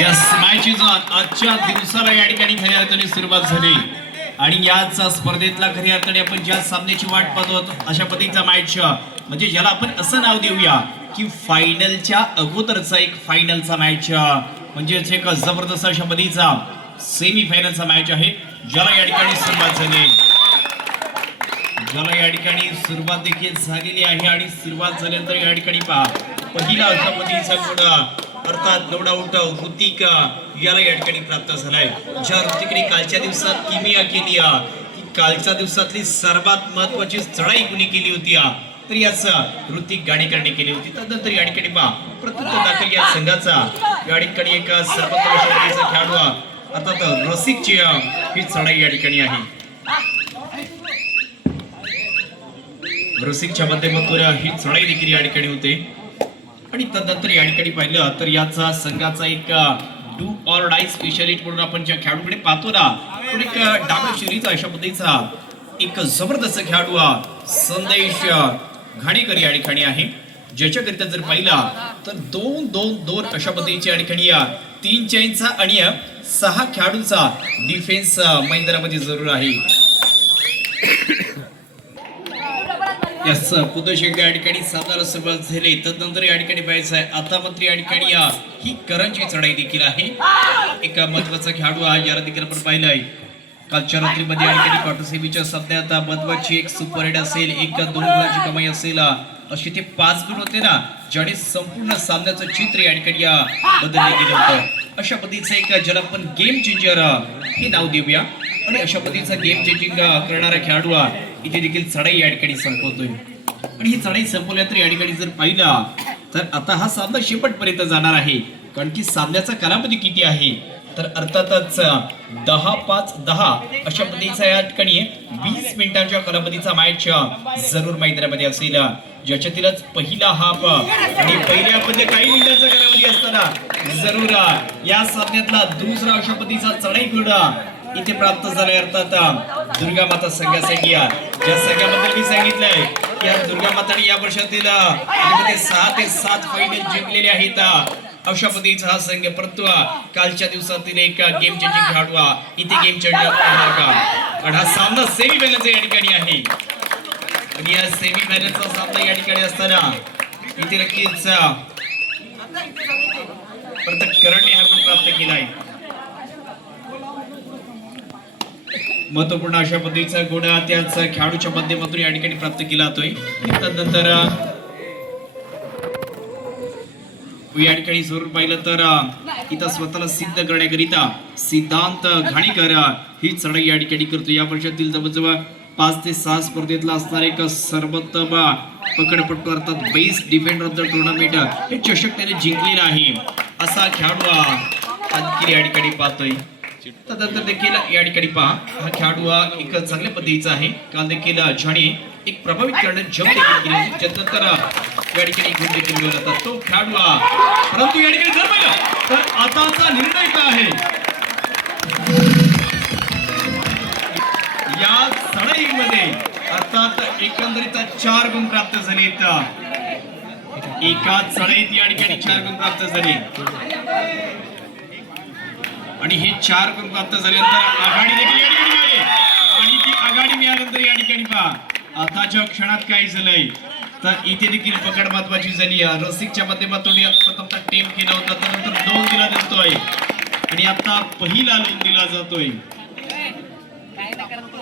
Yes matches आजच्या दिवसाला या ठिकाणी खऱ्या अर्थाने सुरुवात झाली आणि याच स्पर्धेतला खऱ्या अर्थाने आपण ज्या सामन्याची वाट पाहतो अशा पद्धतीचा मॅच म्हणजे ज्याला आपण असं नाव देऊया की फायनलच्या अगोदरचा एक फायनलचा मॅच म्हणजेच एक जबरदस्त अशा पद्धतीचा सेमी फायनलचा मॅच आहे ज्याला या ठिकाणी सुरुवात झाली सुरुवात देखील झालेली आहे आणि सुरुवात झाल्यानंतर या ठिकाणी पहा पहिला अशा पद्धतीचा गुण अर्थात नो डाऊट ऋतिक याला या ठिकाणी प्राप्त झालाय ज्या ऋतिकने कालच्या दिवसात किमिया केली की कालच्या दिवसातली सर्वात महत्वाची चढाई कुणी केली होती तर याच ऋतिक गाणेकरने केली होती तदनंतर या ठिकाणी पहा प्रत्युत्तर दाखल या संघाचा या ठिकाणी एक सर्वोत्तम अशा पद्धतीचा खेळाडू अर्थात रसिकची ही चढाई या ठिकाणी आहे रसिकच्या माध्यमातून ही चढाई देखील या ठिकाणी होते आणि तदनंतर या ठिकाणी पाहिलं तर याचा संघाचा एक डू ऑर डाय स्पेशलिस्ट म्हणून आपण ज्या खेळाडूकडे पाहतो ना तो एक डाव्या शैलीचा अशा पद्धतीचा एक जबरदस्त खेळाडू संदेश घाणेकर या ठिकाणी आहे ज्याच्याकरिता जर पाहिला तर 2-2-2 अशा पद्धतीची या ठिकाणी 3 चेनचा आणि 6 खेळाडूंचा डिफेन्स मैदानामध्ये जरूर आहे पुदशेक या ठिकाणी सामन्याला सुरुवात झाली तदनंतर या ठिकाणी पाहायचं आहे आता मात्र या ठिकाणी ही करंजी चढाई देखील आहे एक महत्वाचा खेळाडू आहे याला देखील आपण पाहिलंय कालच्या रात्रीमध्ये या ठिकाणी क्वार्टर सेमीच्या सामन्यात महत्वाची एक सुपर हिट असेल एक 2 गोलांची कमाई असेल अशी ते 5 गुण होते ना ज्याने संपूर्ण सामन्याचं चित्र या ठिकाणी बदलले गेलं होतं अशा पद्धतीचं एक ज्याला आपण गेम चेंजर हे नाव देऊया आणि अशा पद्धतीचा गेम चेंजिंग करणारा खेळाडू इथे देखील चढाई या ठिकाणी संपवतोय आणि ही चढाई संपवल्यानंतर या ठिकाणी जर पाहिला तर आता हा सामना शेवटपर्यंत जाणार आहे कारण की सामन्याचा कालावधी किती आहे तर अर्थातच 10-5-10 अशा पद्धतीचा या ठिकाणी 20 मिनिटांच्या कालावधीचा मॅच जरूर मैदानामध्ये असेल ज्याच्यातीलच पहिला हाफ आणि पहिल्या मध्ये काही मिनिटांचा कालावधी असताना जरूर या सामन्यातला दुसरा अशा पद्धतीचा चढाई गुण इथे प्राप्त झालाय अर्थात दुर्गा माता संघासाठी ज्या संघाबद्दल मी सांगितलंय या दुर्गा माताने या वर्षातील 6 ते 7 फायनल जिंकलेले आहेत अशा पद्धतीचा हा संघ परंतु कालच्या दिवसातील एक गेम चेंजिंग खेळाडू इथे गेम चेंजर होणार का कारण हा सामना सेमी फायनलचा या ठिकाणी आहे आणि या सेमी फायनलचा सामना या ठिकाणी असताना इथे नक्कीच परत करंडे हा गुण प्राप्त केलाय महत्वपूर्ण अशा पद्धतीचा गुण त्याच खेळाडूच्या माध्यमातून या ठिकाणी प्राप्त केला जातोय त्यानंतर या ठिकाणी जरूर पाहिलं तर इथं स्वतःला सिद्ध करण्याकरिता सिद्धांत घाणेकर ही चढाई या ठिकाणी करतो या वर्षातील जवळजवळ 5 ते 6 स्पर्धेतला असणारा एक सर्वोत्तम पकडपट्टू अर्थात best defender of the tournament हे चषक त्याने जिंकलेला आहे असा खेळाडू आणखी या ठिकाणी पाहतोय तदनंतर देखील या ठिकाणी पहा हा खेळाडू एक चांगल्या पद्धतीचा आहे काल देखील ज्याने एक प्रभावित करण्यात जम देखील केली त्यानंतर या ठिकाणी गुण देखील मिळवला जातो तो खेळाडू परंतु या ठिकाणी जर पाहिलं तर आताचा निर्णय काय आहे या चढाईमध्ये अर्थात एकंदरीत 4 गुण प्राप्त झालेत एका चढाईत या ठिकाणी 4 गुण प्राप्त झाले आणि हे 4 गुण प्राप्त झाल्यानंतर आघाडी देखील या ठिकाणी मिळाली आणि ती आघाडी मिळाल्यानंतर या ठिकाणी पहा आताच्या क्षणात काय झालंय तर इथे देखील पकड महत्वाची झाली रसिकच्या माध्यमातून प्रथमतः टेम केला होता त्यानंतर 2 दिला जातोय आणि आता पहिला 2 दिला जातोय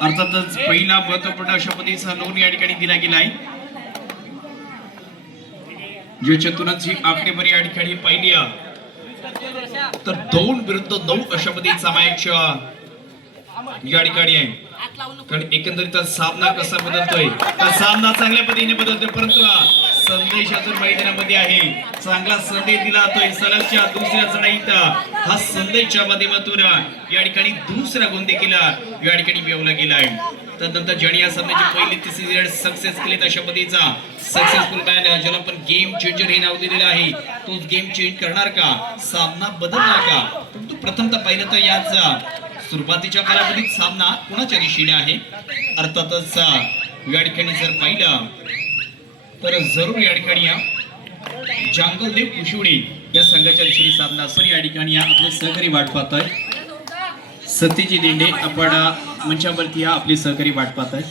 अर्थातच पहिला महत्वपूर्ण अशा पद्धतीचा लोन या ठिकाणी दिला गेलाय ज्याच्यातूनच ही आकडेवारी या ठिकाणी पाहिली तर 2 विरुद्ध 9 अशा पद्धतीचा मॅच या ठिकाणी आहे कारण एकंदरीत सामना कसा बदलतोय तर सामना चांगल्या पद्धतीने बदलतोय परंतु संदेश अजून मैदानामध्ये आहे चांगला संदेश दिला जातोय सलगच्या दुसऱ्या चढाईत हा संदेशच्या माध्यमातून या ठिकाणी दुसरा गुण देखील या ठिकाणी मिळवला गेला आहे त्यानंतर ज्याने या सामन्याची पहिली 3 सक्सेस केली अशा पद्धतीचा सक्सेसफुल मॅन ज्याला आपण गेम चेंजर हे नाव दिलेलं आहे तो गेम चेंज करणार का सामना बदलणार का परंतु प्रथमतः पाहिलं तर याच सुरुवातीच्या कालावधीत सामना कोणाच्या दिशेने आहे अर्थातच या ठिकाणी जर पाहिलं तर जरूर या ठिकाणी जांगलदेव कुशुडे या संघाच्या दिशेने साधला असतो। या ठिकाणी आपले सहकारी वाट पाहतोय सतीची दिंडे आपण मंचावरती आपले सहकारी वाट पाहताय।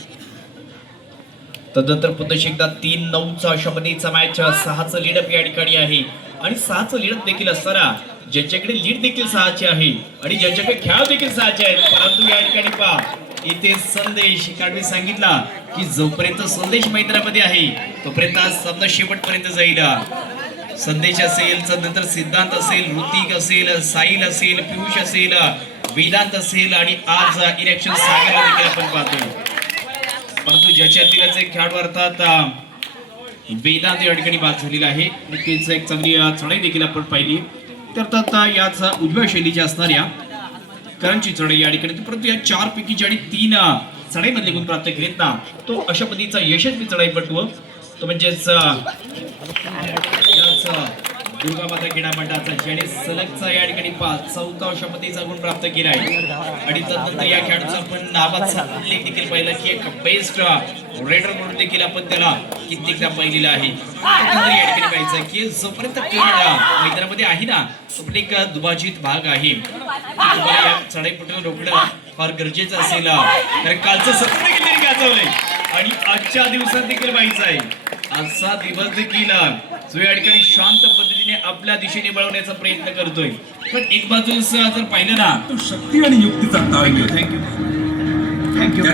तदनंतर पुन्हा एकदा 3-9चा अशा पद्धतीचा मॅच 6चं लीडअप या ठिकाणी आहे आणि 6चं लीडअप देखील असताना ज्यांच्याकडे लीड देखील 6चे आहे आणि ज्यांच्याकडे खेळ देखील 6चे आहेत, परंतु या ठिकाणी पहा इथे संदेश काढवे सांगितला की जोपर्यंत संदेश मैदानामध्ये आहे तोपर्यंत आज सामना शेवटपर्यंत जाईल। संदेश असेल, नंतर सिद्धांत असेल, ऋतिक असेल, साहिल असेल, पियुष असेल, वेदांत असेल आणि आज इलेक्शन सागरला देखील आपण पाहतोय। परंतु ज्याच्या दिलाचे खेळाडू अर्थात वेदांत या ठिकाणी बाद झालेला आहे। नक्कीच एक चांगली चढाई देखील आपण पाहिली तर अर्थात याच उजव्या शैलीच्या असणाऱ्या करंची चढाई या ठिकाणी, परंतु या 4 पैकी ज्याने 3 चढाईमधले गुण प्राप्त केलेत ना तो अशा पद्धतीचा यशस्वी चढाईपटू तो म्हणजेच दुर्गा माता क्रीडा मंडळाचा ज्याने सलगचा या ठिकाणी 4था अशा पद्धतीचा गुण प्राप्त केला आहे। आणि तदनंतर या खेळाडूचा आपण नावाचा उल्लेख देखील पाहिला की एक बेस्ट रेडर म्हणून देखील आपण त्याला कित्येकदा पाहिलेला आहे। या ठिकाणी पाहायचं की जोपर्यंत मैदानामध्ये आहे ना तोपर्यंत एक दुभाजित भाग आहे, या चढाईपटून रोखणं फार गरजेचं असेल कारण कालचं सत्र देखील गाजवलंय आणि आजच्या दिवसात देखील पाहायचं आहे। आजचा दिवस देखील जो या ठिकाणी शांत पद्धतीने आपल्या दिशेने वळवण्याचा प्रयत्न करतोय, पण एक बाजून जर पाहिलं ना तो शक्ती आणि युक्तीचा थँक्यू थँक्यू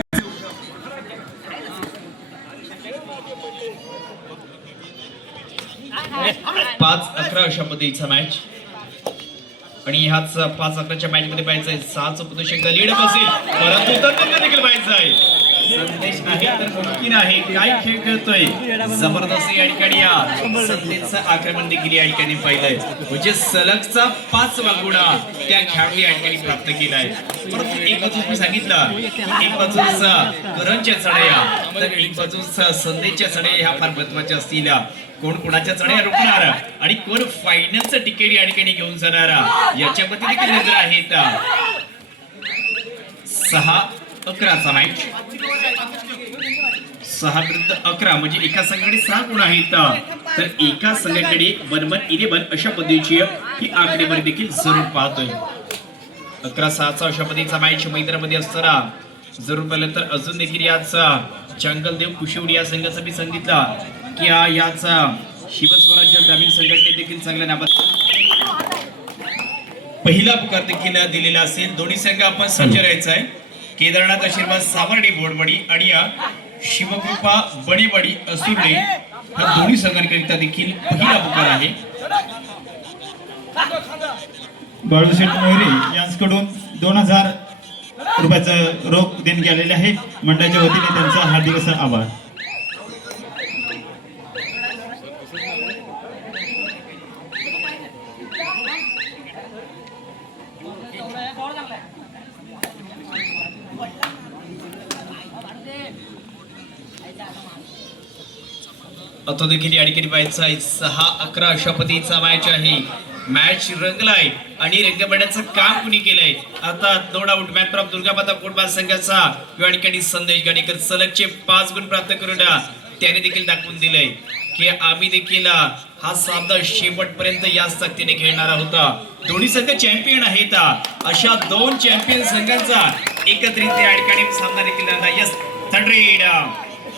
5-11 अशा पद्धतीचा मॅच आणि ह्याच 5-11च्या मॅच मध्ये पाहायचंय 6चं पुन्हा लीड असेल, परंतु तंत्र देखील पाहायचं आहे। संदेश आहे तर मुमकिन आहे, काय खेळ खेळतोय जबरदस्त या ठिकाणी संदेशचं आक्रमण देखील या ठिकाणी पाहिलंय, म्हणजे सलगचा 5वा गुणा त्या खेळाडू या ठिकाणी प्राप्त केलाय। परंतु एक बाजूस मी सांगितलं एक बाजूस करंजच्या चढाया तर एक बाजूस संदेशच्या चढाया ह्या फार महत्वाच्या असतील। कोण कोणाच्या चढाया रोखणार आणि कोण फायनलचं तिकीट या ठिकाणी घेऊन जाणार याच्यामध्ये देखील नजर आहेत। 6-11चा मॅच 6-11 म्हणजे एका संघाकडे 6 गुण आहेत तर एका संघाकडे 1-1-11 अशा पद्धतीची ही आकडेवारी देखील जरूर पाहतोय। 11-6चा अशा पद्धतीचा मॅच मैदानामध्ये असताना जरूर पाहिलं तर अजून देखील याच जंगलदेव कुशिवडी या संघाचा मी सांगितला की याच शिवस्वराज्य ग्रामीण संघटने देखील चांगल्या नावात पहिला पुकार देखील दिलेला असेल। दोन्ही संघ आपण सज्ज राहायचा आहे। केदारनाथ आशीर्वाद सावर्डे बोडवाडी आणि शिवकृपा बणेवाडी असुर्डे हा दोन्ही संघांकरिता देखील पहिला पुकार आहे। बाळूशेठ मोहरे यांच्याकडून 2000 रुपयाचं रोख देणगी आलेले आहे। मंडळाच्या वतीने त्यांचा हार्दिक असा आभार। आता देखील या ठिकाणी पाहायचं आहे 6-11 अशा पद्धतीचा मॅच आहे। मॅच रंगलाय आणि रंगवण्याचं काम कुणी केलंय आता no doubt match of Durgamata कोटबाज संघाचा या ठिकाणी संदेश गाडीकर सलगचे 5 गुण प्राप्त करून त्याने देखील दाखवून दिलंय की आम्ही देखील हा सामना शेवटपर्यंत याच ताकदीने खेळणारा होता। दोन्ही संघ चॅम्पियन आहेत, अशा 2 चॅम्पियन संघांचा एकत्रित या ठिकाणी सामना देखील झाला। यस 100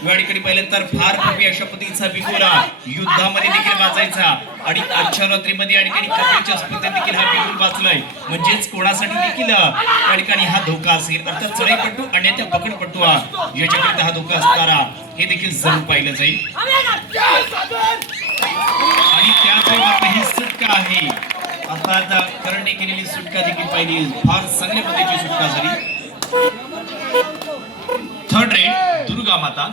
या ठिकाणी पाहिलं तर फार पूर्वी अशा पद्धतीचा बिगुला युद्धामध्ये देखील वाचायचा आणि आजच्या रात्रीमध्ये या ठिकाणी कबड्डीच्या स्पर्धेत देखील हा बिगुल वाचलाय, म्हणजेच कोणासाठी देखील या ठिकाणी हा धोका असेल अर्थात चढाईपटू आणि त्या पकडपटू याच्याकरिता हा धोका असणारा हे देखील जरूर पाहिलं जाईल। आणि त्याच ही सुटका आहे अर्थात करणे केलेली सुटका देखील पाहिली, फार चांगल्या पद्धतीची सुटका झाली। 3rd रेड दुर्गा माता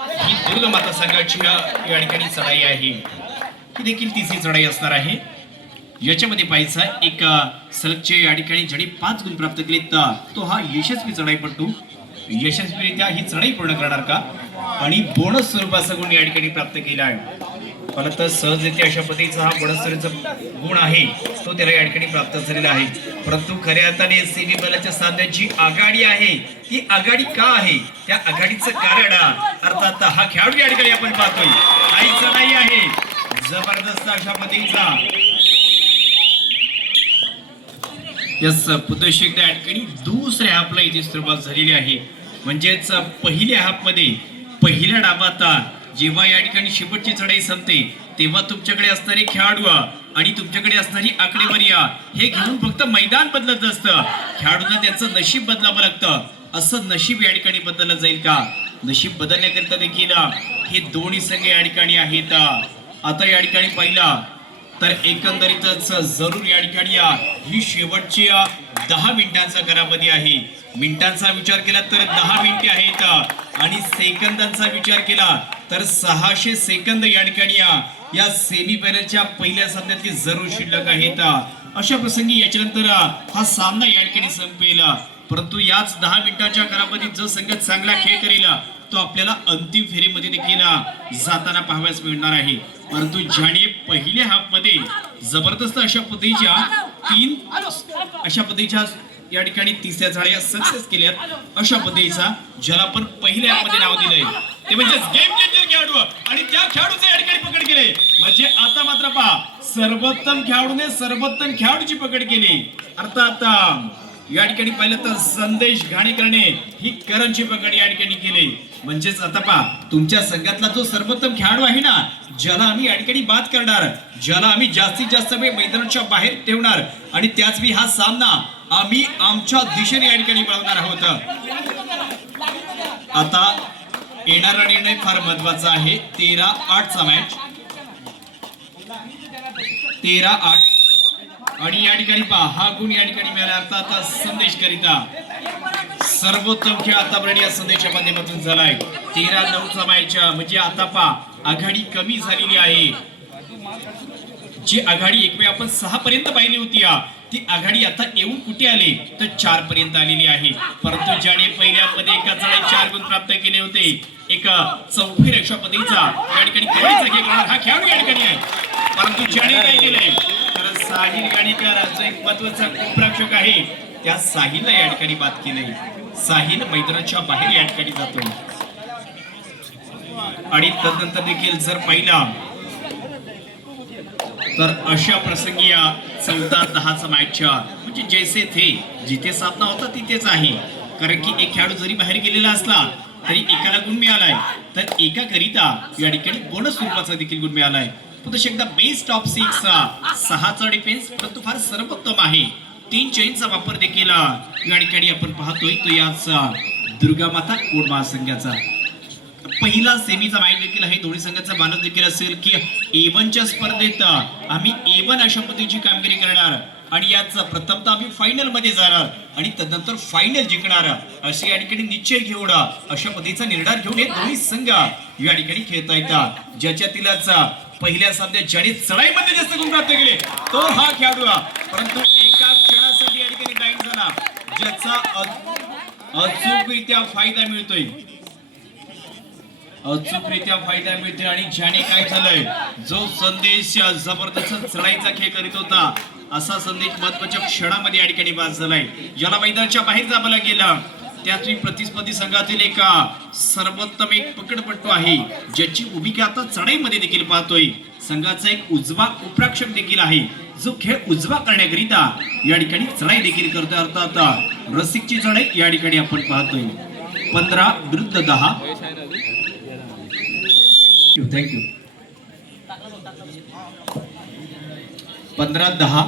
ही दुर्गा माता संघाची या ठिकाणी चढाई आहे, ही देखील तिसरी चढाई असणार आहे। याच्यामध्ये पाहायचा एक सलगचे या ठिकाणी ज्याने 5 गुण प्राप्त केले तो हा यशस्वी चढाईपटू यशस्वीरित्या ही चढाई पूर्ण करणार का आणि बोनस स्वरूपाचा गुण या ठिकाणी प्राप्त केला आहे। मला तर सहजरित्या अशा पद्धतीचा हा बोनस स्वरूपाचा गुण आहे तो त्याला या ठिकाणी प्राप्त झालेला आहे, परंतु खऱ्या अर्थाने सेमी बलाच्या सामन्याची आघाडी आहे। ती आघाडी का आहे त्या आघाडीचं कारण अर्थात हा खेळाडू या ठिकाणी आपण पाहतोय काही चढाई आहे जबरदस्त अशा पद्धतीचा यस पुन्हा एकदा या ठिकाणी दुसऱ्या हाफला इथे सुरुवात झालेली आहे. म्हणजेच पहिल्या हाफमध्ये पहिल्या डावात जेव्हा या ठिकाणी शेवटची चढाई संपते तेव्हा तुमच्याकडे असणारे खेळाडू आणि तुमच्याकडे असणारी आकडेवारी हे घेऊन फक्त मैदान बदलत असतं. खेळाडूंना त्यांचं नशीब बदलावं लागतं. असं नशीब या ठिकाणी बदललं जाईल का? नशीब बदलण्याकरिता देखील हे दोन्ही संघ या ठिकाणी आहेत. आता या ठिकाणी पाहिला तर एकंदरीतच जरूर या ठिकाणी ही शेवटची 10 मिनिटांचा कालावधी आहे. मिनिटांचा विचार केला तर 10 मिनिटे आहेत आणि सेकंदांचा विचार केला तर 600 सेकंद या ठिकाणी या सेमी फायनलच्या पहिल्या सामन्यातली जरूर शिल्लक आहेत. अशा प्रसंगी याच्यानंतर हा सामना या ठिकाणी संपेल. परंतु याच 10 मिनिटांच्या कालावधीत जो संघ चांगला खेळ करेल तो आपल्याला अंतिम फेरीमध्ये देखील जाताना पाहावयास मिळणार आहे. परंतु ज्याने पहिल्या हाफ मध्ये जबरदस्त अशा पद्धतीच्या या ठिकाणी तिसऱ्या झाड्या सक्सेस केल्यात अशा पद्धतीचा ज्याला आपण पहिल्या हाफ मध्ये नाव दिलंय ते म्हणजे गेम चेंजर खेळाडू आणि त्या खेळाडूचे या ठिकाणी पकड केले. म्हणजे आता मात्र पहा सर्वोत्तम खेळाडूने सर्वोत्तम खेळाडूची पकड केली. अर्थात या ठिकाणी पाहिलं तर संदेश घाणेकरने ही करणची पकड या ठिकाणी केली. म्हणजेच आता पहा तुमच्या संघातला जो सर्वोत्तम खेळाडू आहे ना ज्याला आम्ही या ठिकाणी बाद करणार, ज्याला आम्ही जास्तीत जास्त वेळ मैदानाच्या बाहेर ठेवणार आणि त्याच वेळी हा सामना आम्ही आमच्या दिशेने या ठिकाणी बनवणार आहोत. आता येणारा निर्णय फार महत्वाचा आहे. 13-8चा मॅच 13-8 आणि या ठिकाणी पहा हा गुण या ठिकाणी मिळाला. अर्थात संदेश करिता सर्वोत्तम खेळ आतापर्यंत या संदेशाच्या माध्यमातून झालाय. 13-9चा मॅच म्हणजे आता पहा आघाडी कमी झालेली आहे. जी आघाडी एक वेळ आपण 6 पर्यंत पाहिली होती ती आघाडी आता येऊन कुठे आली तर 4 पर्यंत आलेली आहे. परंतु ज्याने पहिल्या मध्ये एका चढाईत 4 गुण प्राप्त केले होते एक चौफेर अशा पद्धतीचा या ठिकाणी कबड्डीचा खेळ करणार हा खेळाडू या ठिकाणी आहे. परंतु ज्याने काय केलंय तर साहिल गाणेकर जो एक महत्वाचा कोपरक्षक आहे त्या साहिलला या ठिकाणी बाद केलंय. साहिल मैदानाच्या बाहेर या ठिकाणी जातोय. आणि तदनंतर देखील जर पाहिला तर अशा प्रसंगी 14-10चा मॅच म्हणजे जैसे थे जिथे सामना होता तिथेच आहे. कारण की एक खेळाडू जरी बाहेर गेलेला असला तरी एकाला गुण मिळालाय तर एका करिता या ठिकाणी बोनस स्वरूपाचा देखील गुण मिळालाय. पुन्हा एकदा बेस्ट ऑफ 6चा डिफेन्स परंतु फार सर्वोत्तम आहे. 3 चेनचा वापर देखील या ठिकाणी आपण पाहतोय तो याच दुर्गामाता कोड महासंघाचा. पहिला सेमीचा मॅच देखील आहे. दोन्ही संघाचा मानस देखील असेल की A1च्या स्पर्धेत आम्ही A1 अशा पद्धतीची कामगिरी करणार आणि याच प्रथमतः आम्ही फायनल मध्ये जाणार आणि तदनंतर फायनल जिंकणार असे या ठिकाणी निश्चय घेऊन अशा पद्धतीचा निर्धार घेऊन हे दोन्ही संघ या ठिकाणी खेळता येतात. ज्याच्यातीलच पहिल्या सामन्यात ज्याने चढाईमध्ये जास्त गुण प्राप्त केले तो हा खेळाडू परंतु एका क्षणासाठी या ठिकाणी डाईन झाला ज्याचा अचूकरित्या फायदा मिळतोय आणि ज्याने काय झालंय जो संदेश जबरदस्त चढाईचा खेळ करीत होता असा संदेश महत्वाच्या क्षणामध्ये या ठिकाणी बाद झालाय. ज्याला मैदानाच्या बाहेर जावं गेला त्याच प्रतिस्पर्धी संघातील एक सर्वोत्तम एक पकडपट्टू आहे ज्याची भूमिका आता चढाईमध्ये देखील पाहतोय. संघाचा एक उजवा उपराक्षक देखील आहे जो खेळ उजवा करण्याकरिता या ठिकाणी चढाई देखील करतो. अर्थात रसिकची चढाई या ठिकाणी आपण पाहतोय. 15-10. थँक्यू. 15-10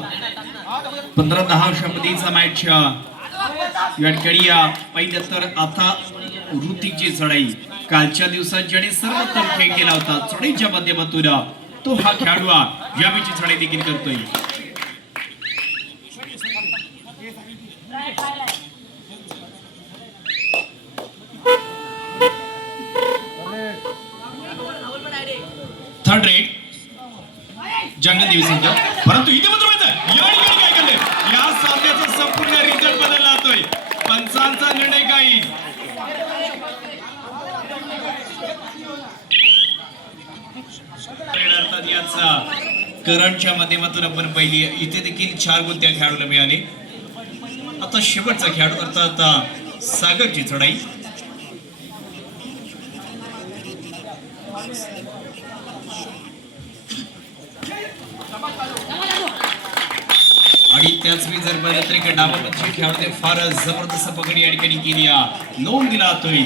अशा पद्धतीचा मॅच या ठिकाणी पहिलं तर आता ऋतिकची चढाई कालच्या दिवसात ज्याने सर्वोत्तम खेळ केला होता चढाईच्या माध्यमातून तो हा खेळाडू या मॅचची चढाई देखील करतोय. थर्ड रेड जंगल देवी संघ. परंतु इथे मात्र या ठिकाणी काय केलंय या सामन्याचा संपूर्ण रिझल्ट बदलला जातोय. पंचांचा निर्णय काय करंटच्या माध्यमातून आपण पाहिली इथे देखील 4 गुण त्या खेळाडूला मिळाले. आता शेवटचा खेळाडू अर्थात सागरची चढाई आणि त्याच वेळी जर बघितलं तर एक डावापंथी खेळाडूने फार जबरदस्त पकड या ठिकाणी केली आहे. नोंद दिला जातोय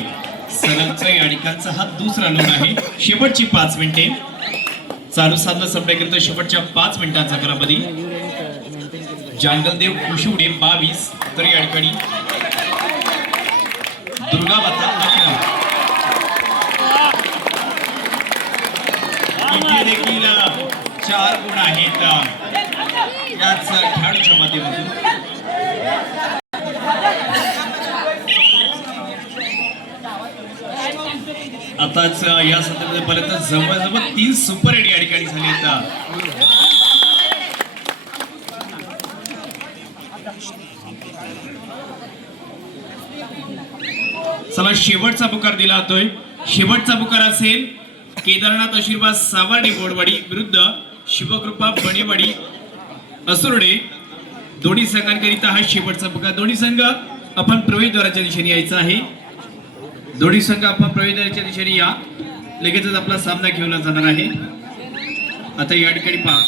सलगचा या ठिकाणचा हा दुसरा नोंद आहे. शेवटची 5 मिनिटे चालू साधला संपल्याकरिता शेवटच्या 5 मिनिटांचा कालावधी. जांगलदेव कुशिवडे 22 तर या ठिकाणी दुर्गामाता 11. इथे देखील 4 गुण आहेत याच खेळाडूच्या माध्यमातून. आताच या संदर्भात जवळजवळ 3 सुपर हिट या ठिकाणी झाले आहेत. चला शेवटचा पुकार दिला जातोय. शेवटचा पुकार असेल केदारनाथ आशीर्वाद सावर्डे बोडवाडी विरुद्ध शिवकृपा बणेवाडी असुर्डे. दोन्ही संघांकरिता हा शेवटचा पुकार. दोन्ही संघ आपण प्रवेशद्वाराच्या दिशेने यायचा आहे. दोन्ही संघ आपण प्रवेशद्वाराच्या दिशेने या. लगेचच आपला सामना खेळला जाणार आहे. आता या ठिकाणी पहा